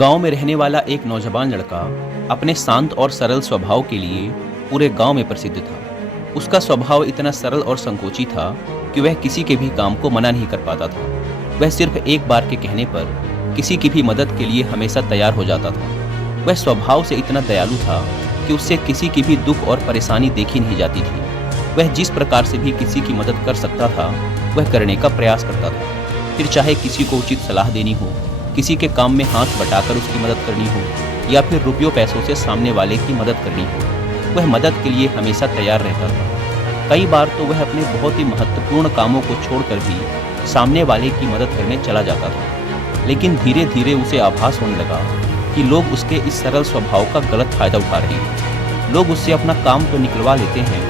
गांव में रहने वाला एक नौजवान लड़का अपने शांत और सरल स्वभाव के लिए पूरे गांव में प्रसिद्ध था। उसका स्वभाव इतना सरल और संकोची था कि वह किसी के भी काम को मना नहीं कर पाता था। वह सिर्फ एक बार के कहने पर किसी की भी मदद के लिए हमेशा तैयार हो जाता था। वह स्वभाव से इतना दयालु था कि उससे किसी की भी दुख और परेशानी देखी नहीं जाती थी। वह जिस प्रकार से भी किसी की मदद कर सकता था वह करने का प्रयास करता था। फिर चाहे किसी को उचित सलाह देनी हो, किसी के काम में हाथ बटाकर उसकी मदद करनी हो या फिर रुपयों पैसों से सामने वाले की मदद करनी हो, वह मदद के लिए हमेशा तैयार रहता था। कई बार तो वह अपने बहुत ही महत्वपूर्ण कामों को छोड़कर भी सामने वाले की मदद करने चला जाता था। लेकिन धीरे धीरे उसे आभास होने लगा कि लोग उसके इस सरल स्वभाव का गलत फायदा उठा रहे हैं। लोग उससे अपना काम तो निकलवा लेते हैं,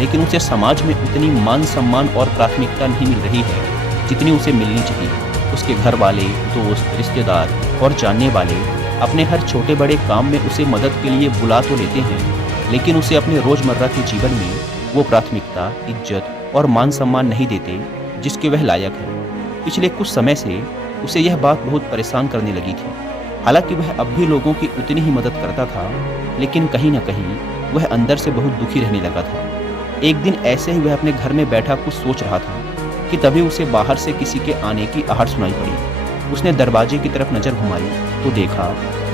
लेकिन उसे समाज में उतनी मान सम्मान और प्राथमिकता नहीं मिल रही है जितनी उसे मिलनी चाहिए। उसके घर वाले, दोस्त, रिश्तेदार और जानने वाले अपने हर छोटे बड़े काम में उसे मदद के लिए बुला तो लेते हैं, लेकिन उसे अपने रोजमर्रा के जीवन में वो प्राथमिकता, इज्जत और मान सम्मान नहीं देते जिसके वह लायक है। पिछले कुछ समय से उसे यह बात बहुत परेशान करने लगी थी। हालांकि वह अब भी लोगों की उतनी ही मदद करता था, लेकिन कहीं न कहीं वह अंदर से बहुत दुखी रहने लगा था। एक दिन ऐसे ही वह अपने घर में बैठा कुछ सोच रहा था कि तभी उसे बाहर से किसी के आने की आहट सुनाई पड़ी। उसने दरवाजे की तरफ नजर घुमाई तो देखा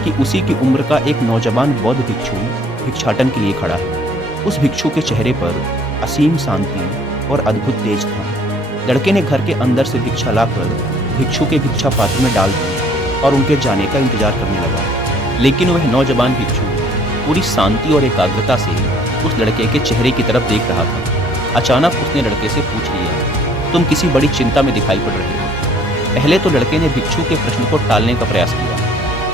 कि उसी की उम्र का एक नौजवान बौद्ध भिक्षु भिक्षाटन के लिए खड़ा है। उस भिक्षु के चेहरे पर असीम शांति और अद्भुत तेज था। लड़के ने घर के अंदर से भिक्षा लाकर भिक्षु के भिक्षा पात्र में डाल दी और उनके जाने का इंतजार करने लगा। लेकिन वह नौजवान भिक्षु पूरी शांति और एकाग्रता से उस लड़के के चेहरे की तरफ देख रहा था। अचानक उसने लड़के से पूछ लिया, तुम किसी बड़ी चिंता में दिखाई पड़ रहे हो। पहले तो लड़के ने भिक्षु के प्रश्न को टालने का प्रयास किया,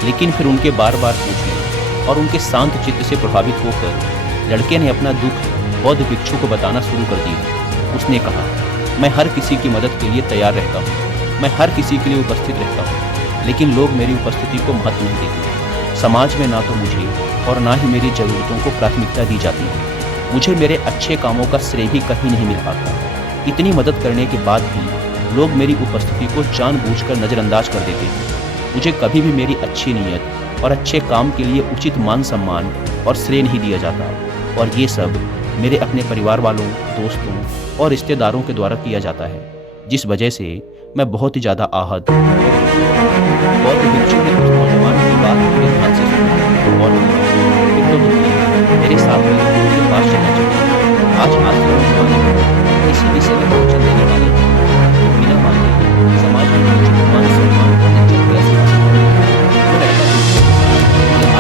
लेकिन फिर उनके बार बार पूछने और उनके शांत चित्त से प्रभावित होकर लड़के ने अपना दुख बौद्ध भिक्षु को बताना शुरू कर दिया। उसने कहा, मैं हर किसी की मदद के लिए तैयार रहता हूँ, मैं हर किसी के लिए उपस्थित रहता हूँ, लेकिन लोग मेरी उपस्थिति को महत्व नहीं देते। समाज में ना तो मुझे और ना ही मेरी ज़रूरतों को प्राथमिकता दी जाती है। मुझे मेरे अच्छे कामों का श्रेय भी कहीं नहीं मिल पाता। इतनी मदद करने के बाद भी लोग मेरी उपस्थिति को जानबूझकर नज़रअंदाज कर देते हैं। मुझे कभी भी मेरी अच्छी नीयत और अच्छे काम के लिए उचित मान सम्मान और श्रेय नहीं दिया जाता, और ये सब मेरे अपने परिवार वालों, दोस्तों और रिश्तेदारों के द्वारा किया जाता है, जिस वजह से मैं बहुत ही ज़्यादा आहत हूँ। बौद्ध भिक्षु ने उस नौजवान की बात पूरे ध्यान से सुनी और फिर तो तुमने मेरे साथ में उनके पास चलना चाहिए। आज इसी विषय में प्रवचन देने वाले तो बिना मांगे समाज में उचित मान सम्मान और इज्जत कैसे हासिल करें। वो लड़का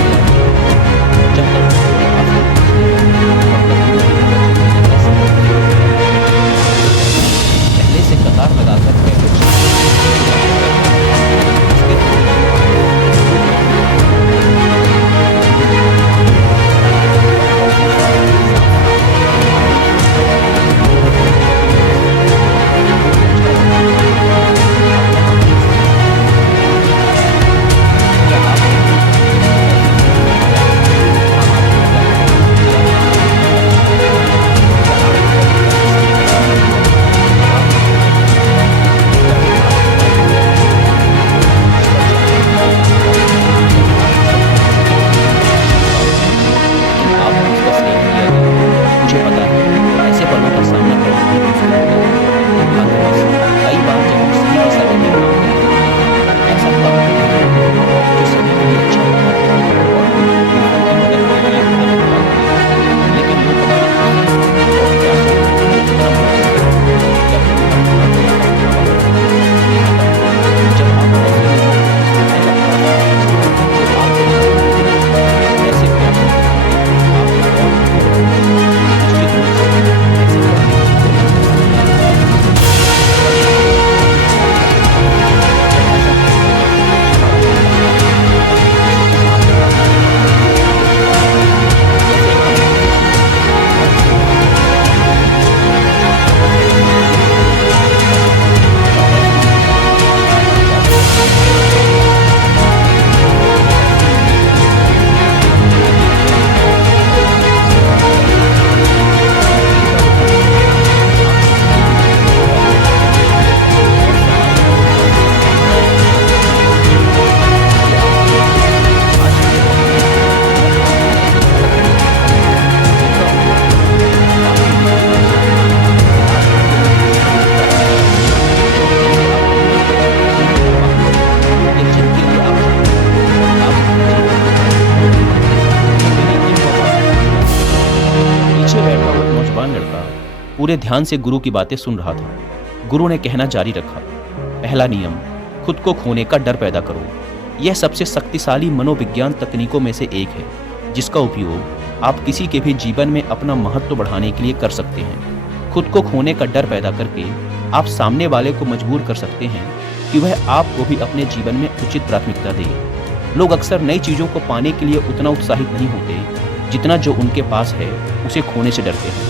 ये आज के जब तक उसके पास पहले से कतार लगाकर उसके पूरे ध्यान से गुरु की बातें सुन रहा था। गुरु ने कहना जारी रखा, पहला नियम, खुद को खोने का डर पैदा करो। यह सबसे शक्तिशाली मनोविज्ञान तकनीकों में से एक है, जिसका उपयोग आप किसी के भी जीवन में अपना महत्व बढ़ाने के लिए कर सकते हैं। खुद को खोने का डर पैदा करके आप सामने वाले को मजबूर कर सकते हैं कि वह आपको भी अपने जीवन में उचित प्राथमिकता दे। लोग अक्सर नई चीज़ों को पाने के लिए उतना उत्साहित नहीं होते जितना जो उनके पास है उसे खोने से डरते हैं।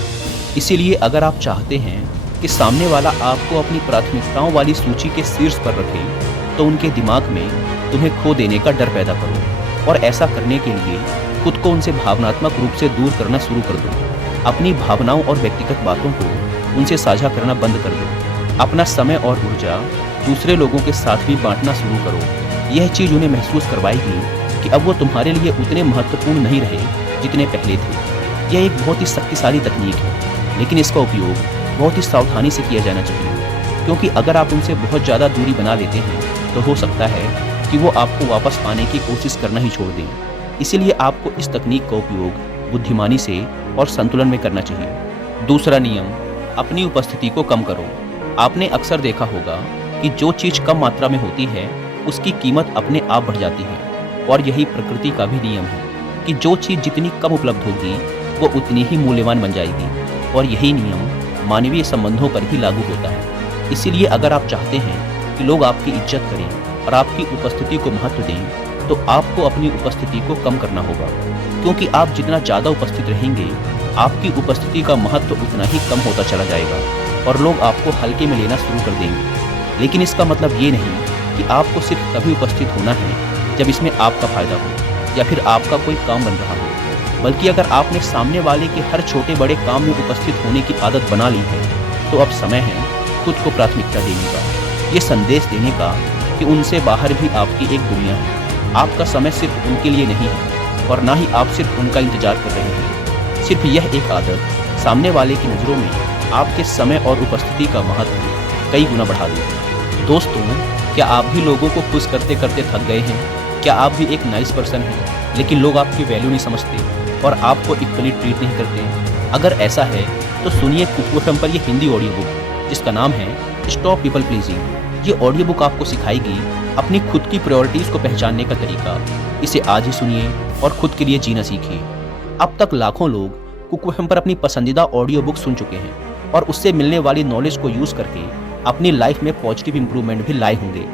इसीलिए अगर आप चाहते हैं कि सामने वाला आपको अपनी प्राथमिकताओं वाली सूची के शीर्ष पर रखे, तो उनके दिमाग में तुम्हें खो देने का डर पैदा करो और ऐसा करने के लिए खुद को उनसे भावनात्मक रूप से दूर करना शुरू कर दो। अपनी भावनाओं और व्यक्तिगत बातों को उनसे साझा करना बंद कर दो। अपना समय और ऊर्जा दूसरे लोगों के साथ भी बांटना शुरू करो। यह चीज़ उन्हें महसूस करवाएगी कि अब वो तुम्हारे लिए उतने महत्वपूर्ण नहीं रहे जितने पहले थे। यह एक बहुत ही शक्तिशाली तकनीक है, लेकिन इसका उपयोग बहुत ही सावधानी से किया जाना चाहिए, क्योंकि अगर आप उनसे बहुत ज़्यादा दूरी बना लेते हैं तो हो सकता है कि वो आपको वापस पाने की कोशिश करना ही छोड़ दें। इसीलिए आपको इस तकनीक का उपयोग बुद्धिमानी से और संतुलन में करना चाहिए। दूसरा नियम, अपनी उपस्थिति को कम करो। आपने अक्सर देखा होगा कि जो चीज़ कम मात्रा में होती है उसकी कीमत अपने आप बढ़ जाती है, और यही प्रकृति का भी नियम है कि जो चीज़ जितनी कम उपलब्ध होगी वो उतनी ही मूल्यवान बन जाएगी, और यही नियम मानवीय संबंधों पर भी लागू होता है। इसीलिए अगर आप चाहते हैं कि लोग आपकी इज्जत करें और आपकी उपस्थिति को महत्व दें, तो आपको अपनी उपस्थिति को कम करना होगा, क्योंकि आप जितना ज़्यादा उपस्थित रहेंगे आपकी उपस्थिति का महत्व उतना ही कम होता चला जाएगा और लोग आपको हल्के में लेना शुरू कर देंगे। लेकिन इसका मतलब ये नहीं कि आपको सिर्फ तभी उपस्थित होना है जब इसमें आपका फ़ायदा हो या फिर आपका कोई काम बन रहा हो, बल्कि अगर आपने सामने वाले के हर छोटे बड़े काम में उपस्थित होने की आदत बना ली है तो अब समय है खुद को प्राथमिकता देने का, ये संदेश देने का कि उनसे बाहर भी आपकी एक दुनिया है। आपका समय सिर्फ उनके लिए नहीं है और ना ही आप सिर्फ उनका इंतजार कर रहे हैं। सिर्फ यह एक आदत सामने वाले की नज़रों में आपके समय और उपस्थिति का महत्व कई गुना बढ़ा देगी। दोस्तों, क्या आप भी लोगों को खुश करते करते थक गए हैं? क्या आप भी एक नाइस पर्सन हैं लेकिन लोग आपकी वैल्यू नहीं समझते और आपको इक्वली ट्रीट नहीं करते? अगर ऐसा है तो सुनिए कुकू एफएम पर ये हिंदी ऑडियो बुक, जिसका नाम है स्टॉप पीपल प्लीजिंग। ये ऑडियो बुक आपको सिखाएगी अपनी खुद की प्रायोरिटीज़ को पहचानने का तरीका। इसे आज ही सुनिए और खुद के लिए जीना सीखिए। अब तक लाखों लोग कुकू एफएम पर अपनी पसंदीदा ऑडियो बुक सुन चुके हैं और उससे मिलने वाली नॉलेज को यूज़ करके अपनी लाइफ में पॉजिटिव इंप्रूवमेंट भी लाए होंगे।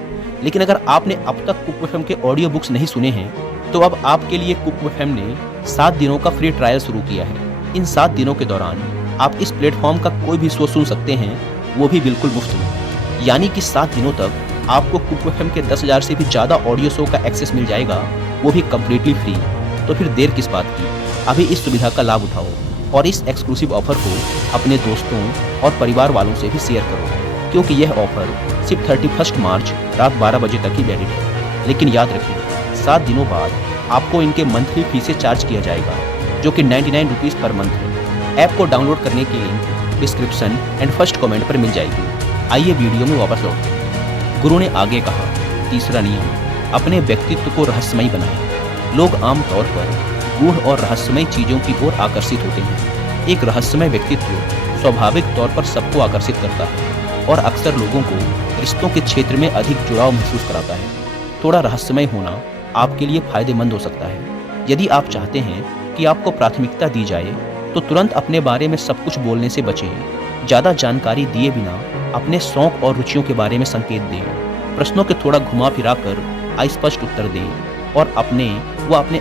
लेकिन अगर आपने अब तक कुकू एफएम के ऑडियो बुक्स नहीं सुने हैं तो अब आपके लिए कुकू एफएम ने 7 दिनों का फ्री ट्रायल शुरू किया है। इन 7 दिनों के दौरान आप इस प्लेटफॉर्म का कोई भी शो सुन सकते हैं, वो भी बिल्कुल मुफ्त में। यानी कि 7 दिनों तक आपको कुकू एफएम के 10,000 से भी ज़्यादा ऑडियो शो का एक्सेस मिल जाएगा, वो भी कम्प्लीटली फ्री। तो फिर देर किस बात की, अभी इस सुविधा का लाभ उठाओ और इस एक्सक्लूसिव ऑफर को अपने दोस्तों और परिवार वालों से भी शेयर करो, क्योंकि यह ऑफर सिर्फ 31 मार्च रात 12 बजे तक ही वैलिड है। लेकिन याद रखिए, 7 दिनों बाद आपको इनके मंथली फी से चार्ज किया जाएगा, जो कि 99 रुपीज़ पर मंथ है। ऐप को डाउनलोड करने की link description and first comment पर मिल जाएगी। आइए वीडियो में वापस लौटते हैं। गुरु ने आगे कहा, तीसरा नियम, अपने व्यक्तित्व को रहस्यमयी बनाएं। लोग आमतौर पर गूढ़ और रहस्यमयी चीज़ों की ओर आकर्षित होते हैं। एक रहस्यमय व्यक्तित्व स्वाभाविक तौर पर सबको आकर्षित करता है और अक्सर लोगों को रिश्तों के क्षेत्र में अधिक जुड़ाव महसूस कराता है। थोड़ा रहस्यमय होना आपके लिए फायदेमंद हो सकता है। यदि आप चाहते हैं कि आपको प्राथमिकता दी जाए तो तुरंत अपने बारे में सब कुछ बोलने से बचें। ज़्यादा जानकारी दिए बिना अपने शौक और रुचियों के बारे में संकेत दें। प्रश्नों के थोड़ा घुमा फिरा कर अस्पष्ट उत्तर दें और अपने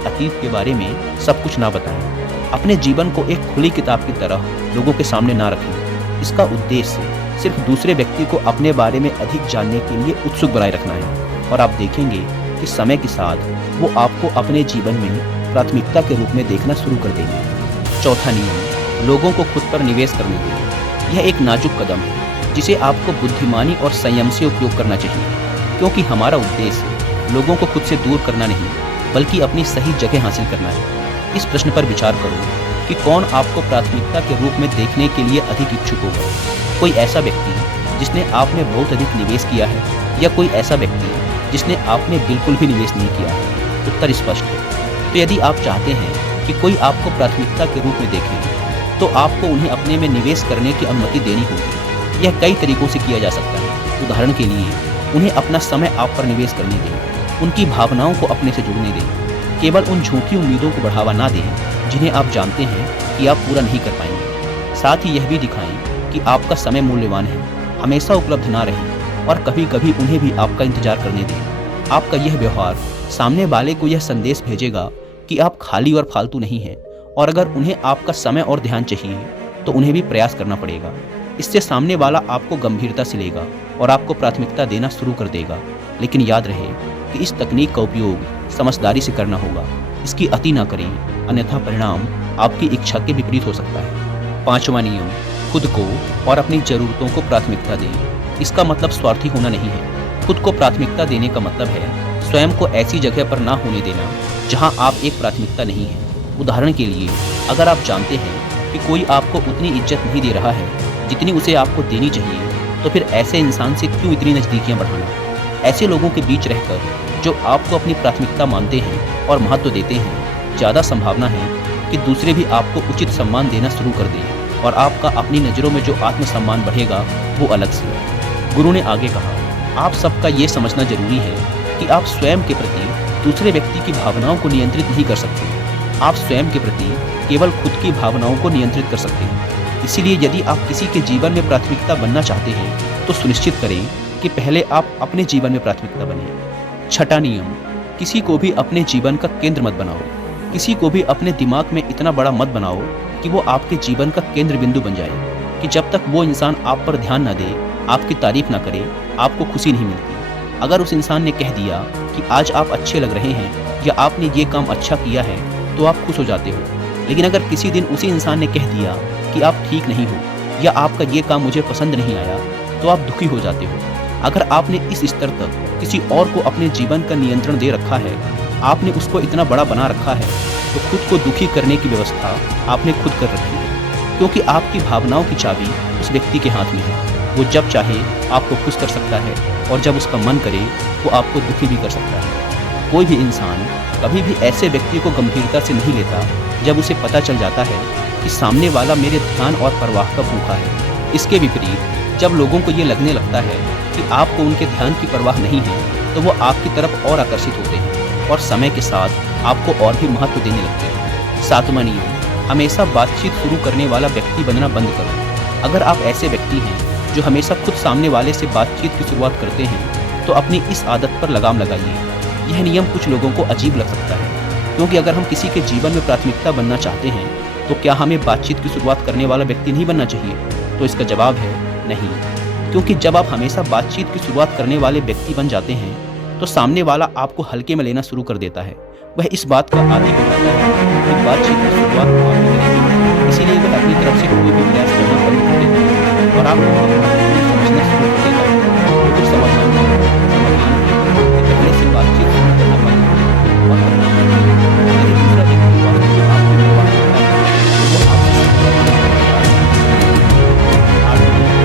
अतीत के बारे में सब कुछ ना बताएं। अपने जीवन को एक खुली किताब की तरह लोगों के सामने ना रखें। इसका उद्देश्य सिर्फ दूसरे व्यक्ति को अपने बारे में अधिक जानने के लिए उत्सुक बनाए रखना है, और आप देखेंगे कि समय के साथ वो आपको अपने जीवन में प्राथमिकता के रूप में देखना शुरू कर देंगे। चौथा नियम, लोगों को खुद पर निवेश करने दें। यह एक नाजुक कदम है जिसे आपको बुद्धिमानी और संयम से उपयोग करना चाहिए, क्योंकि हमारा उद्देश्य लोगों को खुद से दूर करना नहीं बल्कि अपनी सही जगह हासिल करना है। इस प्रश्न पर विचार करो कि कौन आपको प्राथमिकता के रूप में देखने के लिए अधिक इच्छुक होगा। कोई ऐसा व्यक्ति जिसने आप में बहुत अधिक निवेश किया है, या कोई ऐसा व्यक्ति जिसने आप में बिल्कुल भी निवेश नहीं किया है? उत्तर स्पष्ट है। तो यदि आप चाहते हैं कि कोई आपको प्राथमिकता के रूप में देखे तो आपको उन्हें अपने में निवेश करने की अनुमति देनी होगी। यह कई तरीकों से किया जा सकता है। उदाहरण के लिए, उन्हें अपना समय आप पर निवेश करने दें, उनकी भावनाओं को अपने से जुड़ने दें, केवल उन झूठी उम्मीदों को बढ़ावा ना दें जिन्हें आप जानते हैं कि आप पूरा नहीं कर पाएंगे। साथ ही यह भी दिखाएं कि आपका समय मूल्यवान है, हमेशा उपलब्ध ना रहें और कभी-कभी उन्हें भी आपका इंतजार करने दें। आपका यह व्यवहार सामने वाले को यह संदेश भेजेगा कि आप खाली और फालतू नहीं हैं, और अगर उन्हें आपका समय और ध्यान चाहिए तो उन्हें भी प्रयास करना पड़ेगा। इससे सामने वाला आपको गंभीरता से लेगा और आपको प्राथमिकता देना शुरू कर देगा। लेकिन याद रहे कि इस तकनीक का उपयोग समझदारी से करना होगा। इसकी अति ना करें, अन्यथा परिणाम आपकी इच्छा के विपरीत हो सकता है। 5वां नियम, खुद को और अपनी ज़रूरतों को प्राथमिकता दें। इसका मतलब स्वार्थी होना नहीं है। खुद को प्राथमिकता देने का मतलब है स्वयं को ऐसी जगह पर ना होने देना जहां आप एक प्राथमिकता नहीं हैं। उदाहरण के लिए, अगर आप जानते हैं कि कोई आपको उतनी इज्जत नहीं दे रहा है जितनी उसे आपको देनी चाहिए, तो फिर ऐसे इंसान से क्यों इतनी नज़दीकियां बढ़ाना। ऐसे लोगों के बीच रहकर जो आपको अपनी प्राथमिकता मानते हैं और महत्व देते हैं, ज़्यादा संभावना है कि दूसरे भी आपको उचित सम्मान देना शुरू कर दें और आपका अपनी नज़रों में जो आत्मसम्मान बढ़ेगा वो अलग से है। गुरु ने आगे कहा, आप सबका ये समझना जरूरी है कि आप स्वयं के प्रति दूसरे व्यक्ति की भावनाओं को नियंत्रित नहीं कर सकते। आप स्वयं के प्रति केवल खुद की भावनाओं को नियंत्रित कर सकते हैं। इसीलिए यदि आप किसी के जीवन में प्राथमिकता बनना चाहते हैं तो सुनिश्चित करें कि पहले आप अपने जीवन में प्राथमिकता बने। 6वां नियम, किसी को भी अपने जीवन का केंद्र मत बनाओ। किसी को भी अपने दिमाग में इतना बड़ा मत बनाओ कि वो आपके जीवन का केंद्र बिंदु बन जाए कि जब तक वो इंसान आप पर ध्यान न दे, आपकी तारीफ ना करे, आपको खुशी नहीं मिलती। अगर उस इंसान ने कह दिया कि आज आप अच्छे लग रहे हैं या आपने ये काम अच्छा किया है तो आप खुश हो जाते हो, लेकिन अगर किसी दिन उसी इंसान ने कह दिया कि आप ठीक नहीं हो या आपका ये काम मुझे पसंद नहीं आया तो आप दुखी हो जाते हो। अगर आपने इस स्तर तक किसी और को अपने जीवन का नियंत्रण दे रखा है, आपने उसको इतना बड़ा बना रखा है, तो खुद को दुखी करने की व्यवस्था आपने खुद कर रखी है, क्योंकि आपकी भावनाओं की चाबी उस व्यक्ति के हाथ में है। वो जब चाहे आपको खुश कर सकता है और जब उसका मन करे वो आपको दुखी भी कर सकता है। कोई भी इंसान कभी भी ऐसे व्यक्ति को गंभीरता से नहीं लेता जब उसे पता चल जाता है कि सामने वाला मेरे ध्यान और परवाह का भूखा है। इसके विपरीत जब लोगों को ये लगने लगता है कि आपको उनके ध्यान की परवाह नहीं है तो वो आपकी तरफ और आकर्षित होते हैं और समय के साथ आपको और भी महत्व देने लगते हैं। 7वां नियम, हमेशा बातचीत शुरू करने वाला व्यक्ति बनना बंद करो। अगर आप ऐसे व्यक्ति हैं जो हमेशा खुद सामने वाले से बातचीत की शुरुआत करते हैं तो अपनी इस आदत पर लगाम लगाइए। यह नियम कुछ लोगों को अजीब लग सकता है, क्योंकि अगर हम किसी के जीवन में प्राथमिकता बनना चाहते हैं तो क्या हमें बातचीत की शुरुआत करने वाला व्यक्ति नहीं बनना चाहिए? तो इसका जवाब है नहीं, क्योंकि जब आप हमेशा बातचीत की शुरुआत करने वाले व्यक्ति बन जाते हैं तो सामने वाला आपको हल्के में लेना शुरू कर देता है। वह इस बात का आदी हो जाता है कि बातचीत की शुरुआत आप ही करेंगे, इसीलिए वह अपनी तरफ से कोई भी प्रयास करना बंद कर देता है और आपको समझना शुरू कर देता है। कुछ समाधान पहले से बातचीत शुरू करना बंद करें और यदि दूसरा व्यक्ति वास्तव में आपकी परवाह करता है तो वो आपसे संपर्क करने का प्रयास करेगा। 8वां नियम,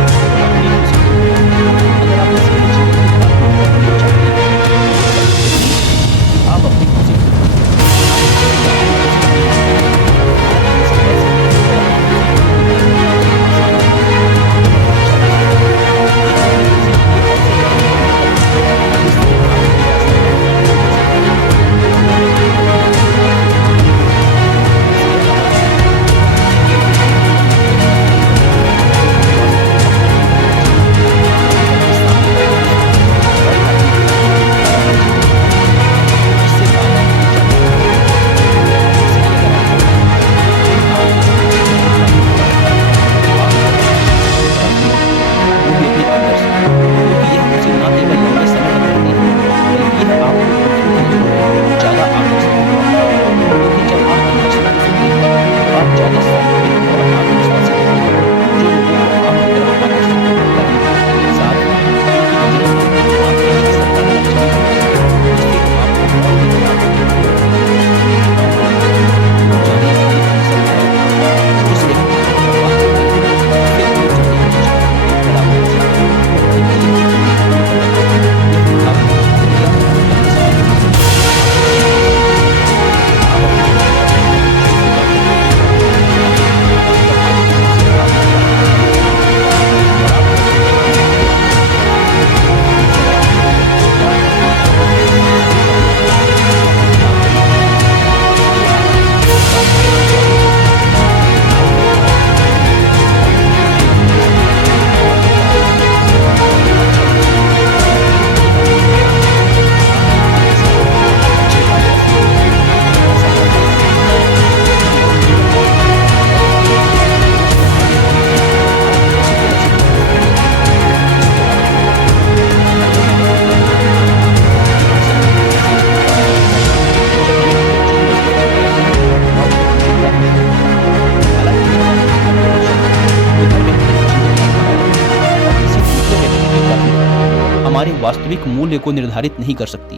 अपनी खुशी को ढूंढो। अगर आप किसी के जीवन की प्राथमिकता बनना चाहते हैं तो आप अपनी खुशी को मूल्य को निर्धारित नहीं कर सकती,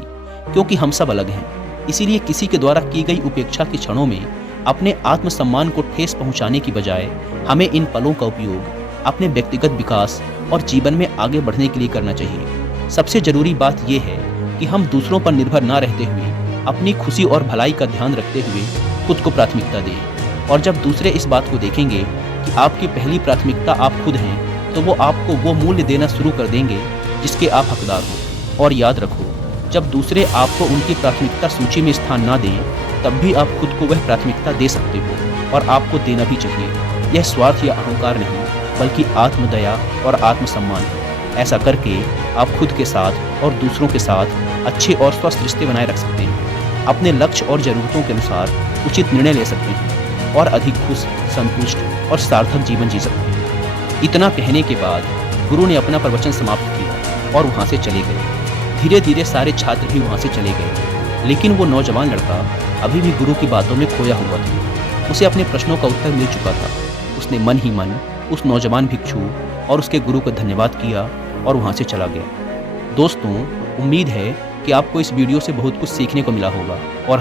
क्योंकि हम सब अलग हैं। इसीलिए किसी के द्वारा की गई उपेक्षा के क्षणों में अपने आत्मसम्मान को ठेस पहुंचाने की बजाय हमें इन पलों का उपयोग अपने व्यक्तिगत विकास और जीवन में आगे बढ़ने के लिए करना चाहिए। सबसे जरूरी बात यह है कि हम दूसरों पर निर्भर ना रहते हुए अपनी खुशी और भलाई का ध्यान रखते हुए खुद को प्राथमिकता दें। और जब दूसरे इस बात को देखेंगे कि आपकी पहली प्राथमिकता आप खुद हैं, तो वो आपको वो मूल्य देना शुरू कर देंगे जिसके आप हकदार हो। और याद रखो, जब दूसरे आपको उनकी प्राथमिकता सूची में स्थान ना दें, तब भी आप खुद को वह प्राथमिकता दे सकते हो, और आपको देना भी चाहिए। यह स्वार्थ या अहंकार नहीं, बल्कि आत्मदया और आत्मसम्मान है। ऐसा करके आप खुद के साथ और दूसरों के साथ अच्छे और स्वस्थ रिश्ते बनाए रख सकते हैं, अपने लक्ष्य और ज़रूरतों के अनुसार उचित निर्णय ले सकते हैं और अधिक खुश, संतुष्ट और सार्थक जीवन जी सकते हैं। इतना कहने के बाद गुरु ने अपना प्रवचन समाप्त किया और वहाँ से चले गए। धीरे धीरे सारे छात्र भी वहाँ से चले गए, लेकिन वो नौजवान लड़का अभी भी गुरु की बातों में खोया हुआ था। उसे अपने प्रश्नों का उत्तर मिल चुका था। उसने मन ही मन उस नौजवान भिक्षु और उसके गुरु को धन्यवाद किया और वहाँ से चला गया। दोस्तों, उम्मीद है कि आपको इस वीडियो से बहुत कुछ सीखने को मिला होगा और